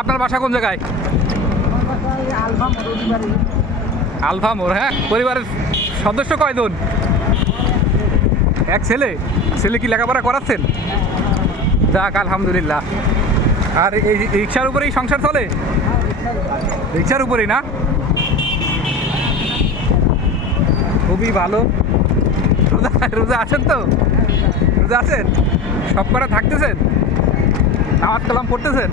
আপনার বাসা কোন জায়গায়? আলফা মোড়। হ্যাঁ, পরিবারের সদস্য কয়জন? এক ছেলে। ছেলে কি লেখাপড়া করাচ্ছেন? যাক আলহামদুলিল্লাহ। আর এই রিক্সার উপরেই সংসার চলে? রিক্সার উপরেই না? খুবই ভালো। রোজা রোজা আছেন তো? রোজা আছেন? সব করা থাকতেছেন? নামাজ কালাম পড়তেছেন?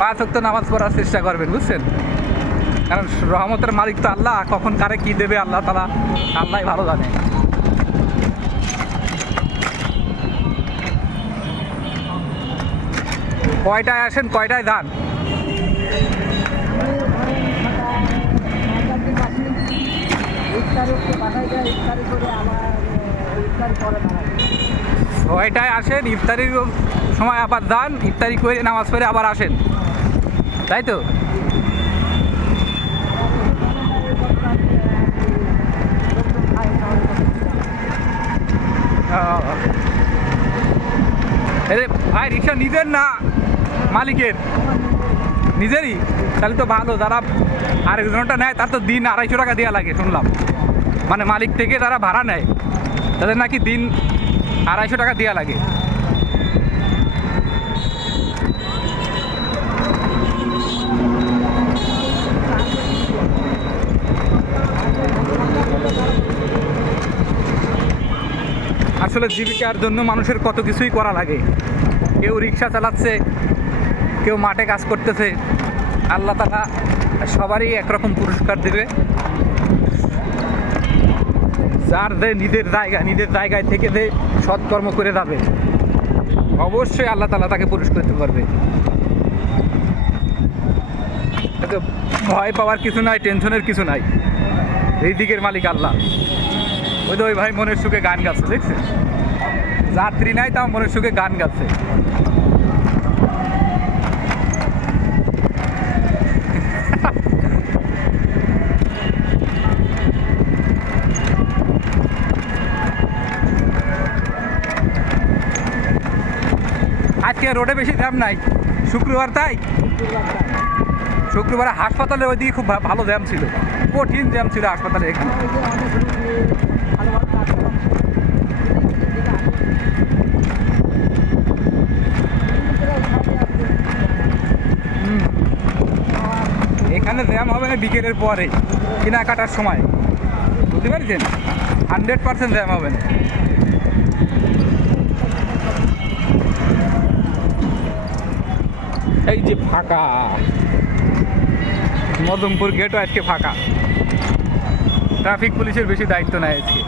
পাঁচ ওয়াক্ত নামাজ পড়ার চেষ্টা করবেন, বুঝছেন? কারণ রহমতের মালিক তো আল্লাহ, কখন কারে কি দেবে আল্লাহ তাআলা আল্লাহই ভালো জানে। কয়টায় আসেন, কয়টায় যান? ছয়টায় আসেন, ইফতারির সময় আবার যান, ইফতারি করে নামাজ পড়ে আবার আসেন, তাই তো? ভাই রিক্সা নিজের না মালিকের? নিজেরই? তাহলে তো ভালো। যারা আরেকজনটা নেয় তার তো দিন 250 টাকা দেওয়া লাগে শুনলাম। মানে মালিক থেকে যারা ভাড়া নেয় তাদের নাকি দিন 250 টাকা দেওয়া লাগে। আসলে জীবিকার জন্য মানুষের কত কিছুই করা লাগে। কেউ রিক্সা চালাচ্ছে, কেউ মাঠে কাজ করতেছে। আল্লাহ তাআলা সবারই একরকম পুরস্কার দেবে। যার যে নিজের জায়গায় থেকে যে সৎকর্ম করে যাবে, অবশ্যই আল্লাহ তাআলা তাকে পুরস্কার দিতে পারবে। ভয় পাওয়ার কিছু নাই, টেনশনের কিছু নাই। এই দিকের মালিক আল্লাহ। ওই তো ওই ভাই মনের সুখে গান গাচ্ছে, দেখছেন? যাত্রী নাই তাও মনের সুখে গান গাচ্ছে। আজকে রোডে বেশি জ্যাম নাই, শুক্রবার তাই। শুক্রবারে হাসপাতালে ওইদিকে খুব ভালো জ্যাম ছিল, কঠিন জ্যাম ছিল হাসপাতালে এখানে। এখানে জ্যাম হবে না বিকেলের পরে কেনাকাটার সময়, বুঝতে পারছেন? 100% জ্যাম হবে না। এই যে ফাঁকা মদমপুর গেটও আজকে ফাঁকা। ট্রাফিক পুলিশের বেশি দায়িত্ব নেয় আজকে।